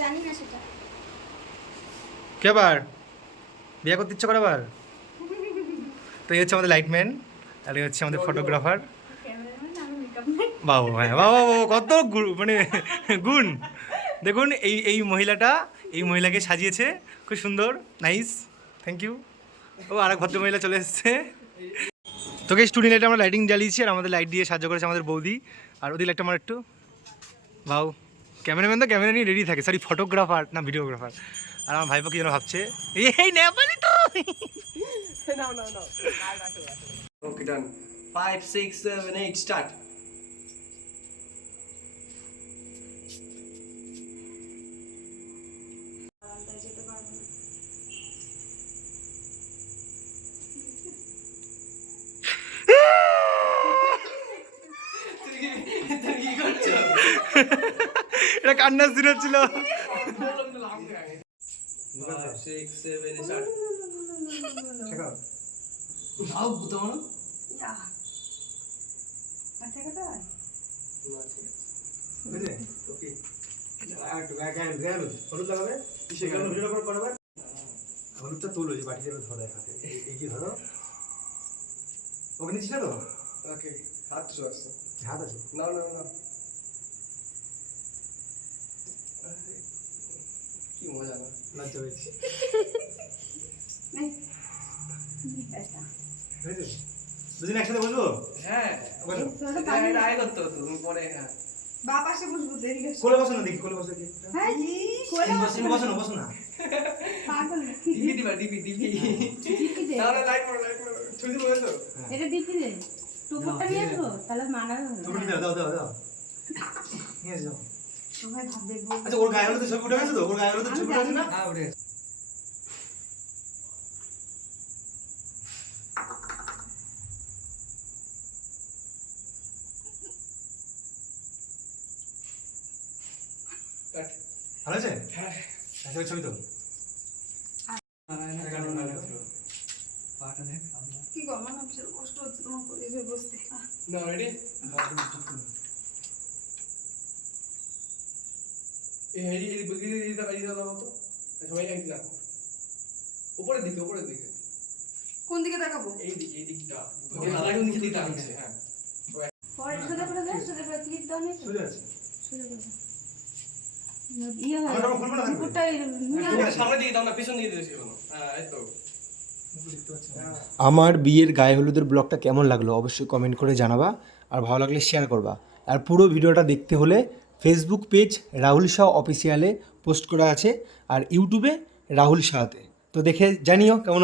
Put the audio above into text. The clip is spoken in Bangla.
জানি না সেটা কে আবার বিয়ে করতে ইচ্ছে করে আবার? তো এই হচ্ছে আমাদের লাইটম্যান আর এই হচ্ছে আমাদের ফটোগ্রাফার। বাবু হ্যাঁ বাবা কত মানে গুণ দেখুন। এই মহিলাটা এই মহিলাকে সাজিয়েছে খুব সুন্দর, নাইস, থ্যাংক ইউ। ও আর এক ভদ্র মহিলা চলে এসেছে। তোকে স্টুডিও লাইটে আমরা লাইটিং জ্বালিয়েছি আর আমাদের লাইট দিয়ে সাহায্য করেছে আমাদের বৌদি। আর ওদের লাইটটা আমার একটু ভাও ক্যামেরাম্যান তো ক্যামেরা নিয়ে রেডি থাকে, সরি ফটোগ্রাফার না ভিডিওগ্রাফার। আর আমার ভাইপো কি যেন ভাবছে এই নেপালি তো। ওকে ডান 5 6 7 8 স্টার্ট এটা কান্নার সিন ছিল। 6 7 স্টার্ট আউ বুঝতো না ইয়া আচ্ছা কথা বুঝলে ওকে আর তো গায় হলুদ লাগাবে কিসে গায় ভিডিও কল করবে হলুদটা তোলো যে বাটিতে ধরে হাতে এই কি ধরো ওকে নিচে তো ওকে হাত তো আছে হাত আছে না না না কি মজা না লজ্জা হয়েছে দুদিন একসাথে বসবো হ্যাঁ এটা আয় করতে হতো তুমি পরে হ্যাঁ বাপ আসে বসবো দেরি হচ্ছে কোলে বসো না দেখি কোলে বসো কি হ্যাঁ কোলে বসো না পাগল ডিপি দিবা ডিপি ডিপি দে তাহলে লাইট করো ছুটি বলে তো এটা ডিপি দে টুকুরটা নিয়ে আসবো তাহলে মানাবে ছবি দাও নিয়ে যাও সবাই ভাব দেখবো আচ্ছা ওর গায়ে হলুদ ছবি উঠে গেছে তো ওর গায়ে হলুদ ছবি আছে না হ্যাঁ উঠে গেছে ভালো আছে হ্যাঁ আচ্ছা ছবি তো কি গো আমার বিশাল কষ্ট হচ্ছে তোমার কোলে বসতে না রেডি এই বুঝি দাও তো সবাই একদিকে রাখো উপরের দিকে কোন দিকে তাকাবো এই দিকটা আলাদা নিচে দিকটা আছে হ্যাঁ পরে সোজা করে ক্লিক দাও নি সোজা আছে সোজা করে ইয়ে হয় আমরা খুলবো না মুকুটটা সামনে দিকে দাও না পিছন দিকে দিয়েছি হ্যাঁ এই তো আমার বিয়ের গায়ে হলুদের ব্লগটা কেমন লাগলো অবশ্যই কমেন্ট করে জানাবা, আর ভালো লাগলে শেয়ার করবা। আর পুরো ভিডিওটা দেখতে হলে ফেসবুক পেজ রাহুল শাহ অফিসিয়ালে পোস্ট করা আছে আর ইউটিউবে রাহুল শাহতে, তো দেখে জানিও কেমন